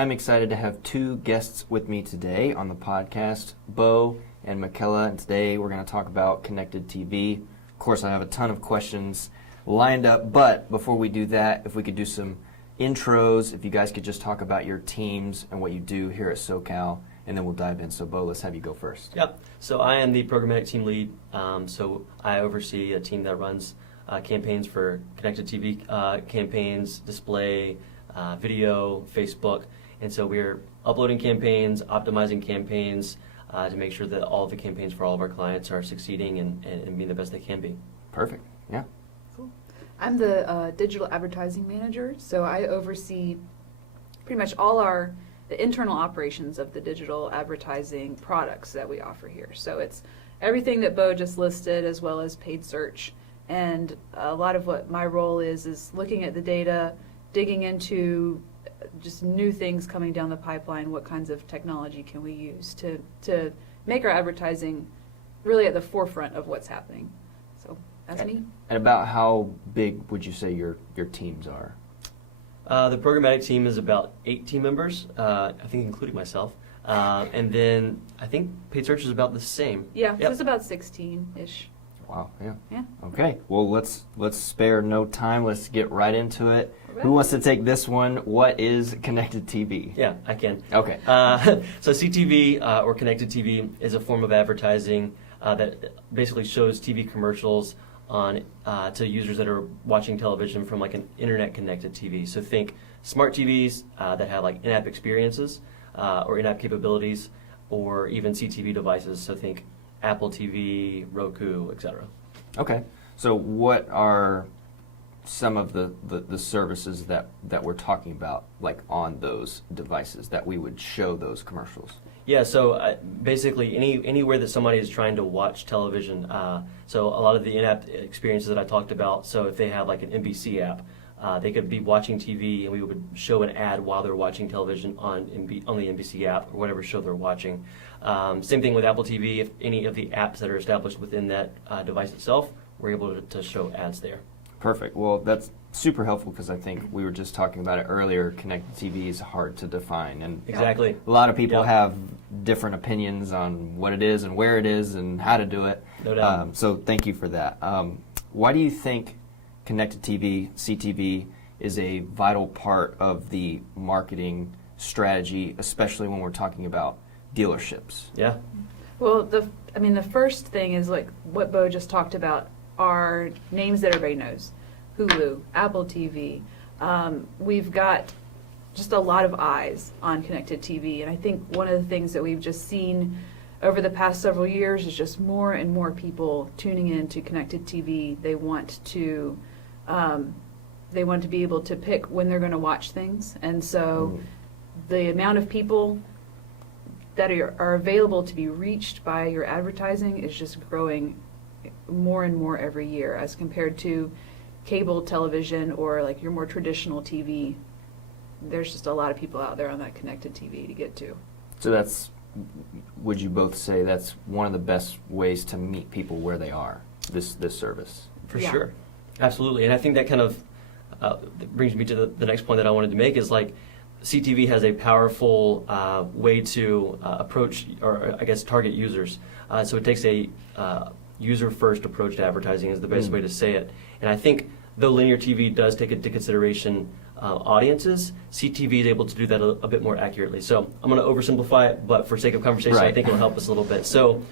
I'm excited to have two guests with me today on the podcast, Bo and Michaela, and today we're going to talk about connected TV. Of course, I have a ton of questions lined up, but before we do that, if we could do some intros, if you guys could just talk about your teams and what you do here at Sokal, and then we'll dive in. So, Bo, let's have you go first. Yep. So I am the Programmatic team lead. So I oversee a team that runs campaigns for connected TV campaigns, display, video, Facebook. And so we're uploading campaigns, optimizing campaigns to make sure that all of the campaigns for all of our clients are succeeding and being the best they can be. Perfect. Yeah. Cool. I'm the digital advertising manager, so I oversee pretty much all the internal operations of the digital advertising products that we offer here. So it's everything that Bo just listed, as well as paid search. And a lot of what my role is looking at the data, digging into just new things coming down the pipeline. What kinds of technology can we use to make our advertising really at the forefront of what's happening? So that's me. And about how big would you say your teams are? The Programmatic team is about 8 team members, I think including myself. And then I think paid search is about the same. Yeah, Yep. it's about 16-ish. Wow, yeah. Yeah. Okay, well, let's spare no time. Let's get right into it. Who wants to take this one? What is connected TV? Yeah, I can. Okay. So CTV or connected TV is a form of advertising that basically shows TV commercials on to users that are watching television from like an internet connected TV. So think smart TVs that have like in-app experiences or in-app capabilities, or even CTV devices. So think Apple TV, Roku, etc. Okay. So what are some of the services that we're talking about, like on those devices, that we would show those commercials? Yeah, so basically anywhere that somebody is trying to watch television, so a lot of the in-app experiences that I talked about, so if they have like an NBC app, they could be watching TV and we would show an ad while they're watching television on the NBC app or whatever show they're watching. Same thing with Apple TV. If any of the apps that are established within that device itself, we're able to show ads there. Perfect. Well, that's super helpful because I think we were just talking about it earlier. Connected TV is hard to define, and Exactly. a lot of people Yep. have different opinions on what it is and where it is and how to do it. No doubt. So thank you for that. Why do you think connected TV, CTV, is a vital part of the marketing strategy, especially when we're talking about dealerships? Yeah. Well, the first thing is like what Bo just talked about are names that everybody knows. Hulu, Apple TV. We've got just a lot of eyes on connected TV. And I think one of the things that we've just seen over the past several years is just more and more people tuning in to connected TV. They want to be able to pick when they're going to watch things. And so the amount of people that are available to be reached by your advertising is just growing more and more every year as compared to cable television or like your more traditional TV. There's just a lot of people out there on that connected TV to get to. So would you both say that's one of the best ways to meet people where they are, this service? For Yeah. sure. Absolutely. And I think that kind of brings me to the next point that I wanted to make is like CTV has a powerful way to approach, or I guess target users. So it takes a user-first approach to advertising is the best way to say it. And I think though linear TV does take into consideration audiences, CTV is able to do that a bit more accurately. So I'm going to oversimplify it, but for sake of conversation, Right. I think it'll help us a little bit. So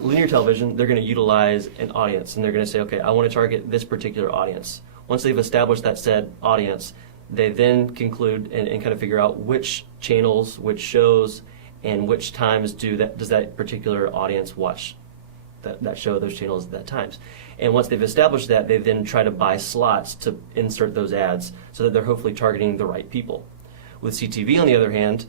linear television, they're going to utilize an audience, and they're going to say, okay, I want to target this particular audience. Once they've established that said audience, they then conclude and kind of figure out which channels, which shows, and which times does that particular audience watch that show, those channels at that times. And once they've established that, they then try to buy slots to insert those ads so that they're hopefully targeting the right people. With CTV, on the other hand,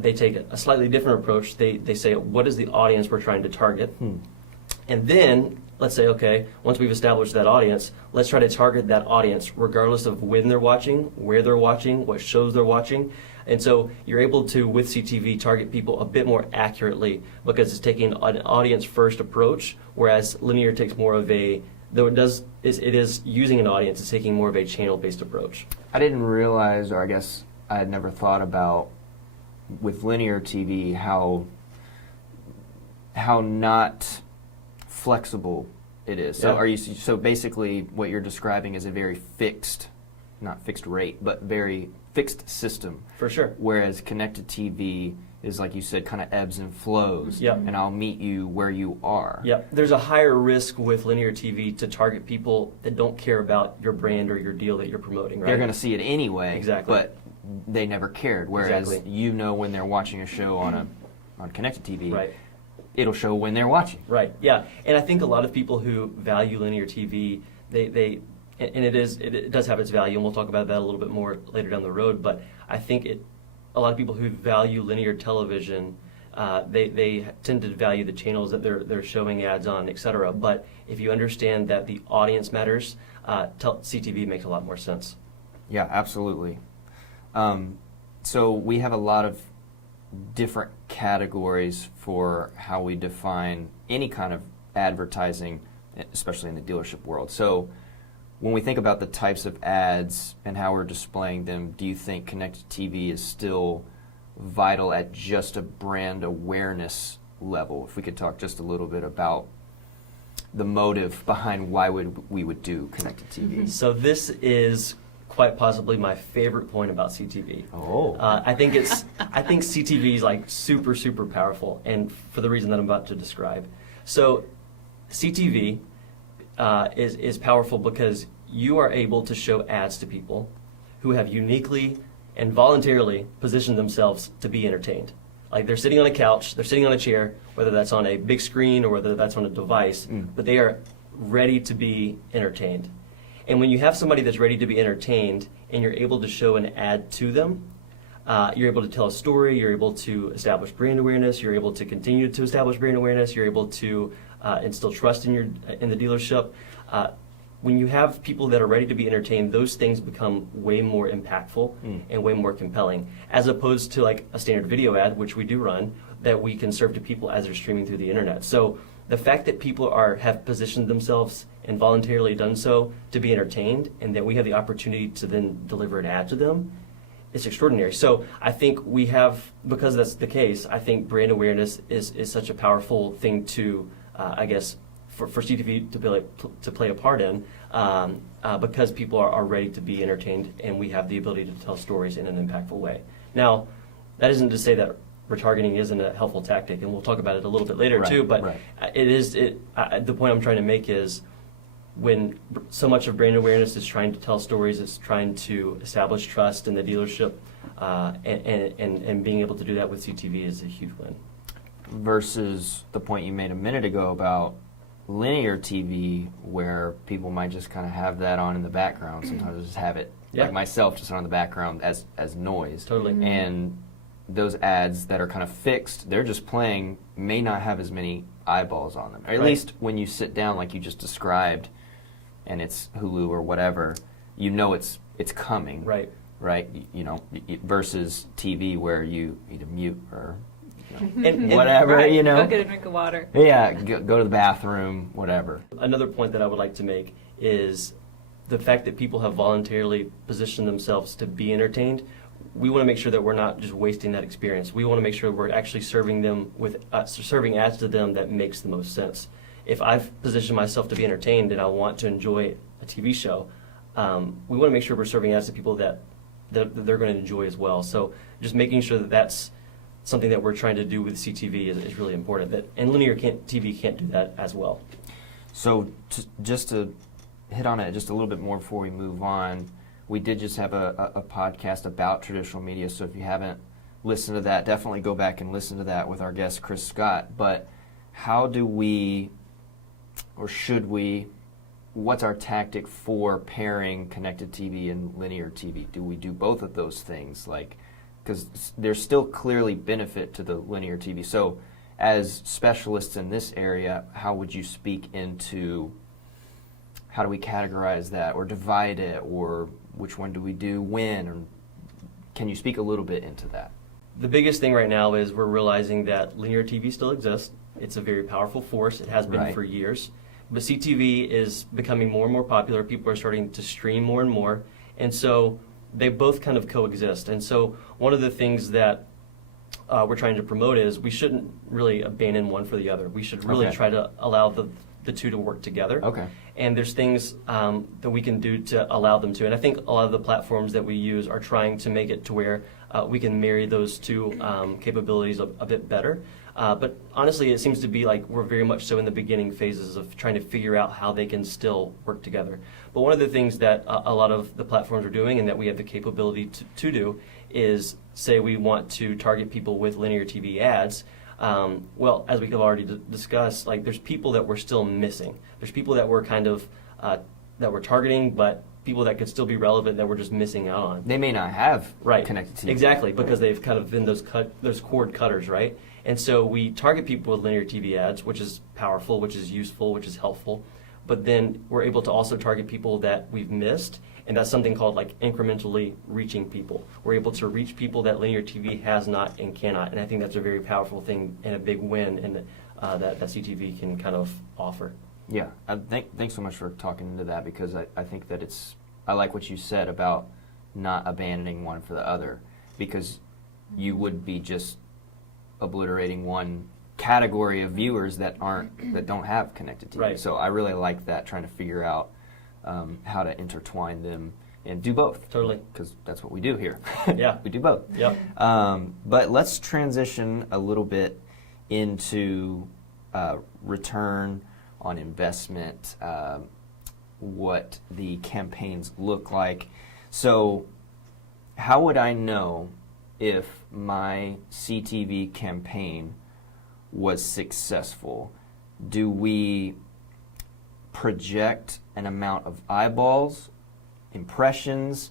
they take a slightly different approach. They say, what is the audience we're trying to target? And then, let's say, okay, once we've established that audience, let's try to target that audience regardless of when they're watching, where they're watching, what shows they're watching. And so you're able to, with CTV, target people a bit more accurately because it's taking an audience-first approach, whereas linear takes more of a, though it is using an audience, it's taking more of a channel-based approach. I didn't realize, or I guess I had never thought about with linear TV how not flexible it is. So Yeah. so basically what you're describing is a very fixed, not fixed rate, but very fixed system. For sure. Whereas connected TV is, like you said, kind of ebbs and flows. Yep. And I'll meet you where you are. Yep. There's a higher risk with linear TV to target people that don't care about your brand or your deal that you're promoting, right? They're going to see it anyway. Exactly. But they never cared. Whereas Exactly. you know when they're watching a show on connected TV, Right. it'll show when they're watching. Right. Yeah. And I think a lot of people who value linear TV, and it does have its value, and we'll talk about that a little bit more later down the road. But I think a lot of people who value linear television, they tend to value the channels that they're showing ads on, et cetera. But if you understand that the audience matters, CTV makes a lot more sense. Yeah, absolutely. So we have a lot of different categories for how we define any kind of advertising, especially in the dealership world. So when we think about the types of ads and how we're displaying them, do you think connected TV is still vital at just a brand awareness level? If we could talk just a little bit about the motive behind why we would do connected TV. So this is quite possibly my favorite point about CTV. Oh. I think CTV is like super, super powerful, and for the reason that I'm about to describe. So CTV is powerful because you are able to show ads to people who have uniquely and voluntarily positioned themselves to be entertained. Like they're sitting on a couch, they're sitting on a chair, whether that's on a big screen or whether that's on a device, but they are ready to be entertained. And when you have somebody that's ready to be entertained and you're able to show an ad to them, you're able to tell a story, you're able to establish brand awareness, you're able to continue to establish brand awareness, you're able to instill trust in the dealership. When you have people that are ready to be entertained, those things become way more impactful and way more compelling, as opposed to like a standard video ad, which we do run, that we can serve to people as they're streaming through the internet. So the fact that people have positioned themselves and voluntarily done so to be entertained, and that we have the opportunity to then deliver an ad to them, it's extraordinary. So I think we have, because that's the case, I think brand awareness is such a powerful thing to, I guess, for CTV to play a part in, because people are ready to be entertained, and we have the ability to tell stories in an impactful way. Now, that isn't to say that retargeting isn't a helpful tactic, and we'll talk about it a little bit later too, but the point I'm trying to make is when so much of brand awareness is trying to tell stories, it's trying to establish trust in the dealership, and being able to do that with CTV is a huge win. Versus the point you made a minute ago about linear TV, where people might just kind of have that on in the background. Sometimes just have it, like myself, just on the background as noise. Totally. And those ads that are kind of fixed, they're just playing, may not have as many eyeballs on them. Or at least when you sit down, like you just described, and it's Hulu or whatever, you know it's coming. Right. Right. You know, versus TV where you either mute or And whatever. Right. You know. Go get a drink of water. Yeah. Go to the bathroom. Whatever. Another point that I would like to make is the fact that people have voluntarily positioned themselves to be entertained. We want to make sure that we're not just wasting that experience. We want to make sure we're actually serving them with serving ads to them that makes the most sense. If I've positioned myself to be entertained and I want to enjoy a TV show, we want to make sure we're serving ads to people that they're going to enjoy as well. So just making sure that that's something that we're trying to do with CTV is really important. And linear TV can't do that as well. So just to hit on it just a little bit more before we move on, we did just have a podcast about traditional media, so if you haven't listened to that, definitely go back and listen to that with our guest, Chris Scott. But how do we, or should we, what's our tactic for pairing connected TV and linear TV? Do we do both of those things? Like, because there's still clearly benefit to the linear TV. So as specialists in this area, how would you speak into, how do we categorize that or divide it, or which one do we do when? Or can you speak a little bit into that? The biggest thing right now is we're realizing that linear TV still exists. It's a very powerful force. It has been for years. But CTV is becoming more and more popular. People are starting to stream more and more. And so they both kind of coexist. And so one of the things that we're trying to promote is we shouldn't really abandon one for the other. We should really Okay. try to allow the two to work together. Okay. And there's things that we can do to allow them to. And I think a lot of the platforms that we use are trying to make it to where we can marry those two capabilities a bit better. But honestly, it seems to be like we're very much so in the beginning phases of trying to figure out how they can still work together. But one of the things that a lot of the platforms are doing and that we have the capability to do is say we want to target people with linear TV ads. Well, as we have already discussed, like there's people that we're still missing. There's people that we're kind of that we're targeting, but people that could still be relevant that we're just missing out on. They may not have Right. connected TV. Exactly, because they've kind of been those cord cutters, right? And so we target people with linear TV ads, which is powerful, which is useful, which is helpful. But then we're able to also target people that we've missed, and that's something called like incrementally reaching people. We're able to reach people that linear TV has not and cannot, and I think that's a very powerful thing and a big win in that CTV can kind of offer. Yeah, thanks so much for talking into that, because I think that I like what you said about not abandoning one for the other, because you would be just obliterating one category of viewers that don't have connected TV. Right. So I really like that, trying to figure out how to intertwine them and do both. Totally. Because that's what we do here. Yeah. We do both. Yep. But let's transition a little bit into return on investment, what the campaigns look like. So how would I know if my CTV campaign was successful? Do we project an amount of eyeballs, impressions?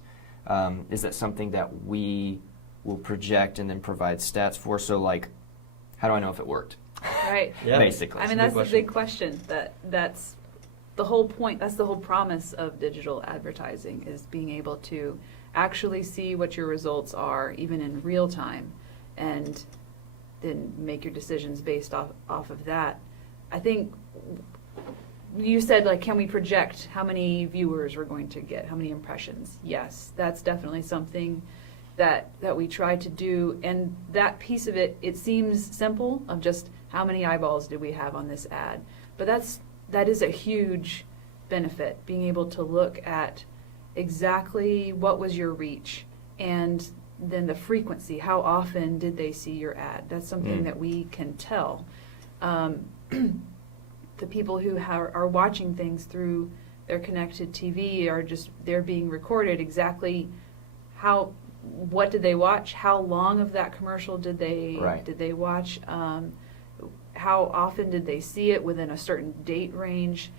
Is that something that we will project and then provide stats for? So like, how do I know if it worked? Right. Yeah. Basically. I mean, that's the big question. That's the whole point. That's the whole promise of digital advertising, is being able to actually see what your results are, even in real time, and then make your decisions based off of that. I think you said, like, can we project how many viewers we're going to get, how many impressions? Yes, that's definitely something that we try to do. And that piece of it, it seems simple, of just how many eyeballs did we have on this ad. But that is a huge benefit, being able to look at exactly what was your reach, and then the frequency, how often did they see your ad. That's something that we can tell. The people who are watching things through their connected TV they're being recorded exactly what did they watch, how long of that commercial did they watch, how often did they see it within a certain date range.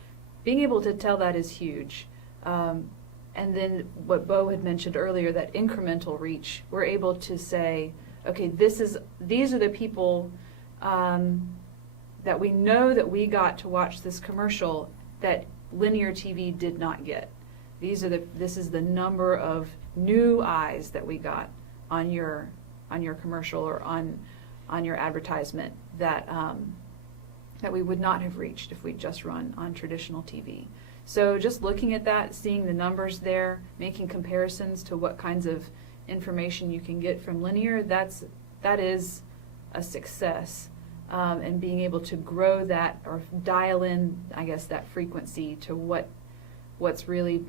Being able to tell that is huge. And then what Bo had mentioned earlier, that incremental reach, we're able to say, okay, these are the people that we know that we got to watch this commercial that linear TV did not get. This is the number of new eyes that we got on your commercial or on your advertisement that we would not have reached if we just run on traditional TV. So just looking at that, seeing the numbers there, making comparisons to what kinds of information you can get from linear, that is a success. And being able to grow that, or dial in, I guess, that frequency to what's really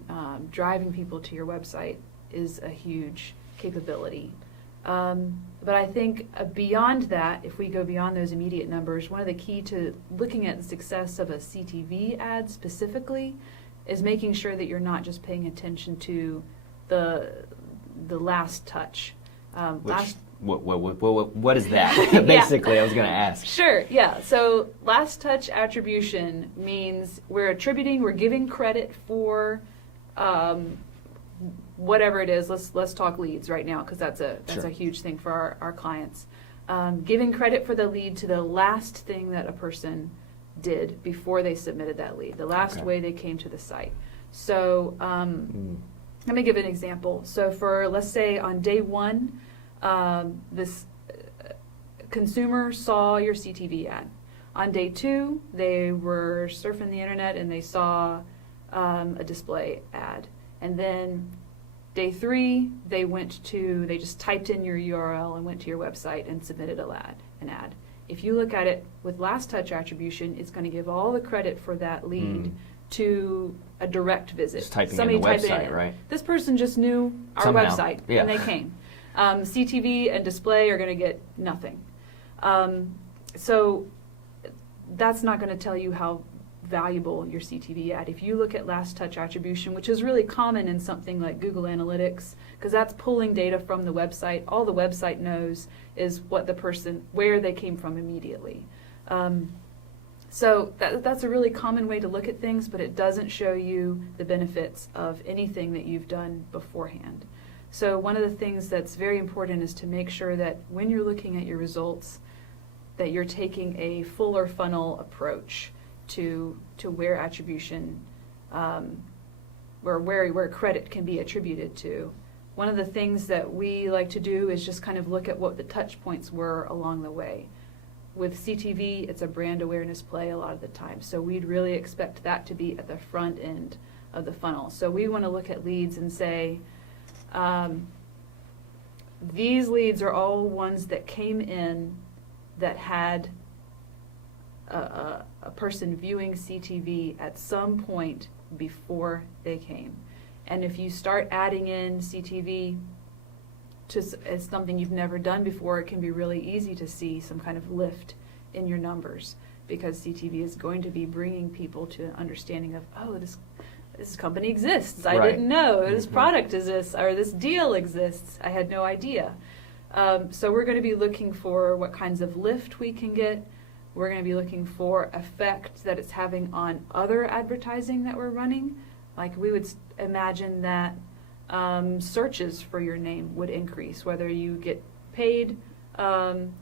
driving people to your website is a huge capability. But I think beyond that, if we go beyond those immediate numbers, one of the key to looking at the success of a CTV ad specifically is making sure that you're not just paying attention to the last touch. What is that? Basically, I was going to ask. Sure, yeah. So last touch attribution means we're giving credit for whatever it is. Let's talk leads right now, because that's a huge thing for our clients. Giving credit for the lead to the last thing that a person did before they submitted that lead, the last way they came to the site. So let me give an example. So let's say on day one, this consumer saw your CTV ad. On day two, they were surfing the internet and they saw a display ad. And then Day 3, they just typed in your URL and went to your website and submitted an ad. If you look at it with last touch attribution, it's going to give all the credit for that lead to a direct visit. Just typing Somebody in the type website, in. right? This person just knew our Somehow. website Yeah. and they came. CTV and display are going to get nothing. So that's not going to tell you how valuable your CTV ad. If you look at last touch attribution, which is really common in something like Google Analytics, because that's pulling data from the website. All the website knows is where they came from immediately. So that's a really common way to look at things, but it doesn't show you the benefits of anything that you've done beforehand. So one of the things that's very important is to make sure that when you're looking at your results, that you're taking a fuller funnel approach to where attribution, where credit can be attributed to. One of the things that we like to do is just kind of look at what the touch points were along the way. With CTV, it's a brand awareness play a lot of the time, so we'd really expect that to be at the front end of the funnel. So we want to look at leads and say, these leads are all ones that came in that had a person viewing CTV at some point before they came. And if you start adding in CTV as something you've never done before, it can be really easy to see some kind of lift in your numbers, because CTV is going to be bringing people to an understanding of, oh, this company exists. I Right. didn't know. This product exists, or this deal exists. I had no idea. So we're going to be looking for what kinds of lift we can get. We're going to be looking for effect that it's having on other advertising that we're running. Like we would imagine that searches for your name would increase, whether you get paid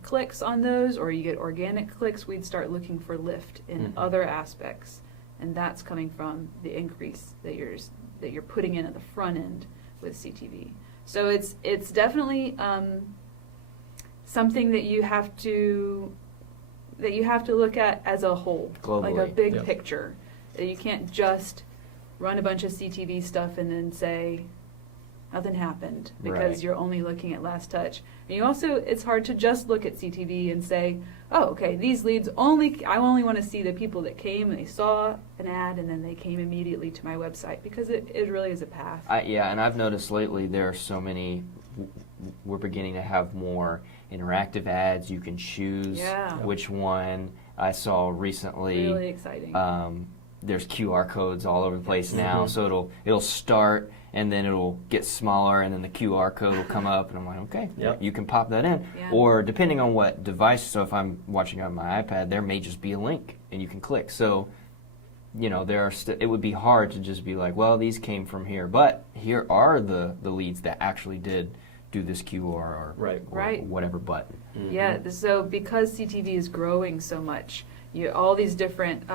clicks on those or you get organic clicks. We'd start looking for lift in other aspects, and that's coming from the increase that you're putting in at the front end with CTV. So it's definitely something that you have to look at as a whole, Globally. like a big Yep. picture. You can't just run a bunch of CTV stuff and then say nothing happened because Right. you're only looking at last touch. And it's hard to just look at CTV and say, oh, okay, these leads I only want to see the people that came and they saw an ad and then they came immediately to my website, because it really is a path. Yeah, and I've noticed lately there are so many. We're beginning to have more interactive ads. You can choose Yeah. which one. I saw recently. Really exciting. There's QR codes all over the place now, so it'll start and then it'll get smaller and then the QR code will come up and I'm like, okay, Yep. you can pop that in. Yeah. Or depending on what device, so if I'm watching on my iPad, there may just be a link and you can click. So, it would be hard to just be like, well, these came from here, but here are the leads that actually did do this QR or Right. whatever button. Yeah, so because CTV is growing so much, all these different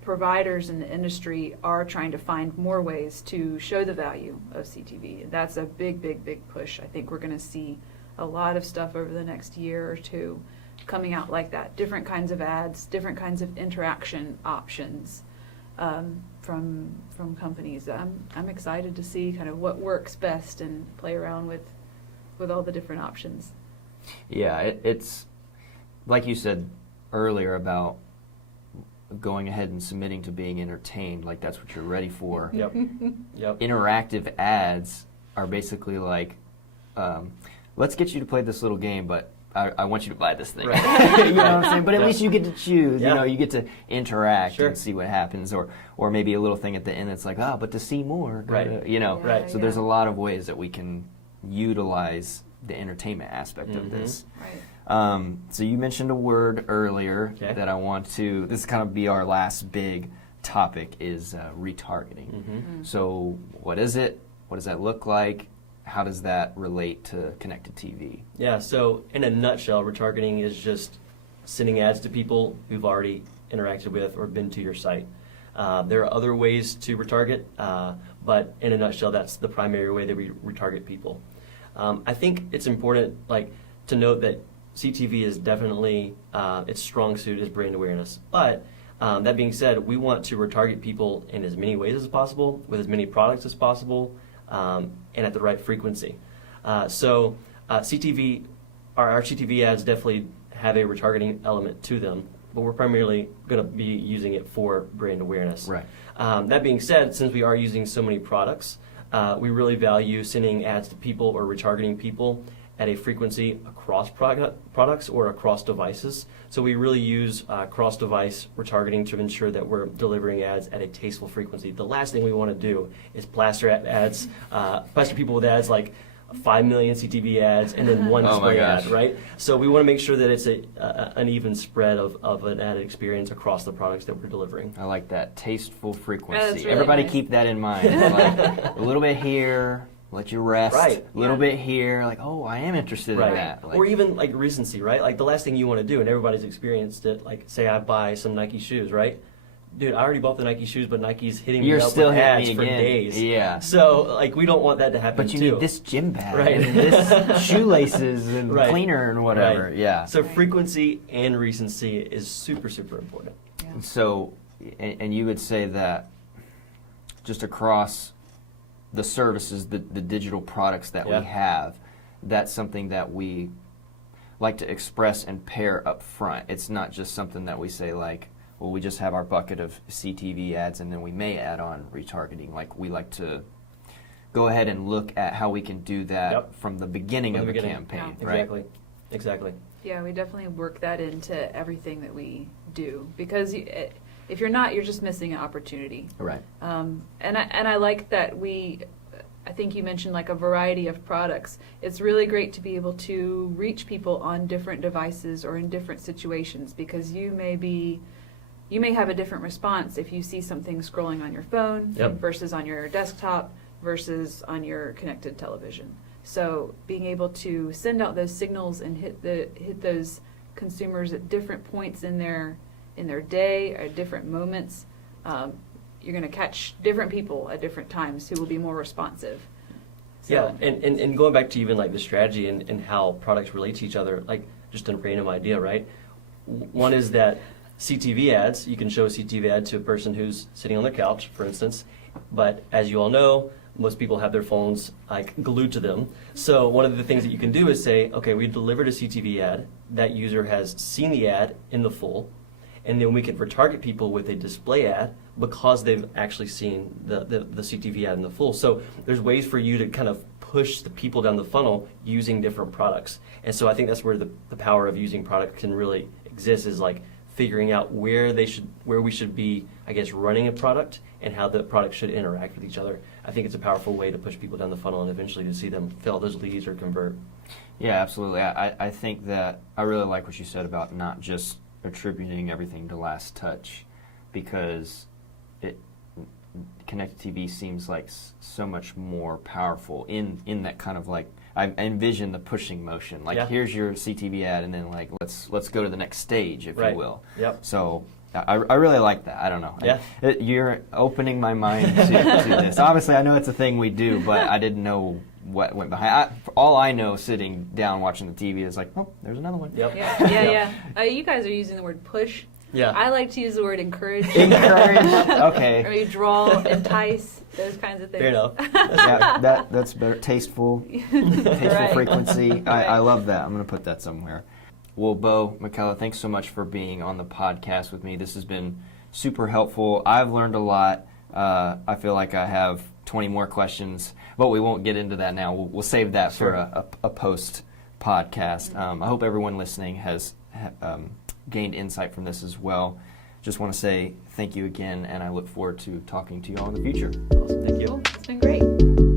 providers in the industry are trying to find more ways to show the value of CTV. That's a big, big, big push. I think we're going to see a lot of stuff over the next year or two coming out like that. Different kinds of ads, different kinds of interaction options from companies. I'm excited to see kind of what works best and play around with all the different options. Yeah, it's like you said earlier about going ahead and submitting to being entertained, like that's what you're ready for. Yep. Interactive ads are basically like, let's get you to play this little game, but I want you to buy this thing. Right. You know what I'm saying? But at least you get to choose. Yeah. You get to interact Sure. and see what happens, or maybe a little thing at the end that's like, but to see more, go Right. to-" Yeah, Right. So there's a lot of ways that we can utilize the entertainment aspect of Mhm. this. Right. So you mentioned a word earlier Okay. that I want to. This is kind of be our last big topic is retargeting. Mhm. So what is it? What does that look like? How does that relate to connected TV? Yeah, so in a nutshell, retargeting is just sending ads to people who've already interacted with or been to your site. There are other ways to retarget, but in a nutshell, that's the primary way that we retarget people. I think it's important, to note that CTV is definitely its strong suit is brand awareness. But that being said, we want to retarget people in as many ways as possible, with as many products as possible, and at the right frequency. So CTV, our CTV ads definitely have a retargeting element to them, but we're primarily going to be using it for brand awareness. Right. That being said, since we are using so many products, we really value sending ads to people or retargeting people at a frequency across products or across devices. So we really use cross-device retargeting to ensure that we're delivering ads at a tasteful frequency. The last thing we want to do is plaster people with ads like 5 million CTV ads and then one Oh my display gosh. ad, right? So we want to make sure that it's an even spread of an ad experience across the products that we're delivering. I like that tasteful frequency. That's really Everybody nice. keep that in mind. It's like a little bit here, let you rest. Right. A little Yeah. bit here, like, oh, I am interested Right. in that. Like, Or even like recency, right? Like the last thing you want to do, and everybody's experienced it, like say I buy some Nike shoes, right? Dude, I already bought the Nike shoes, but Nike's hitting me you're up still with hitting ads me for again. days. Yeah. So like we don't want that to happen But you too. need this gym bag Right. and this shoelaces and Right. cleaner and whatever. Right. Yeah. So Right. frequency and recency is super, super important. Yeah. So, and you would say that just across the services, the digital products that Yeah. we have, that's something that we like to express and pair up front. It's not just something that we say like, well, we just have our bucket of CTV ads and then we may add on retargeting. Like we like to go ahead and look at how we can do that Yep. from the beginning From of the a beginning. campaign, Yeah. right? Exactly. Yeah, we definitely work that into everything that we do because if you're not, you're just missing an opportunity. Right. And I like that I think you mentioned like a variety of products. It's really great to be able to reach people on different devices or in different situations because you may have a different response if you see something scrolling on your phone Yep. versus on your desktop versus on your connected television. So being able to send out those signals and hit those consumers at different points in their day or at different moments, you're going to catch different people at different times who will be more responsive. So, Yeah, and going back to even like the strategy and how products relate to each other, like just a random idea, right? One is that CTV ads, you can show a CTV ad to a person who's sitting on their couch, for instance, but as you all know, most people have their phones like glued to them. So one of the things that you can do is say, okay, we delivered a CTV ad, that user has seen the ad in the full, and then we can retarget people with a display ad because they've actually seen the CTV ad in the full. So there's ways for you to kind of push the people down the funnel using different products. And so I think that's where the power of using product can really exist, is like figuring out where we should be, I guess, running a product and how the product should interact with each other. I think it's a powerful way to push people down the funnel and eventually to see them fill those leads or convert. Yeah, absolutely. I think that I really like what you said about not just attributing everything to last touch, because connected TV seems like so much more powerful in that kind of like, I envision the pushing motion. Like, Yeah. here's your CTV ad, and then like let's go to the next stage, if Right. you will. Yep. So I really like that. I don't know. Yeah. You're opening my mind to this. Obviously, I know it's a thing we do, but I didn't know what went behind. All I know sitting down watching the TV is like, oh, there's another one. Yep. Yeah. You guys are using the word push. Yeah. I like to use the word encourage. Encourage. Or Okay. you draw, entice, those kinds of things. Fair enough. Yeah, that's better. Tasteful Right. frequency. I Right. love that. I'm going to put that somewhere. Well, Bo, Michaela, thanks so much for being on the podcast with me. This has been super helpful. I've learned a lot. I feel like I have 20 more questions, but we won't get into that now. We'll save that for a post podcast. I hope everyone listening has gained insight from this as well. Just want to say thank you again, and I look forward to talking to you all in the future. Awesome. Thank you. Cool. It's been great.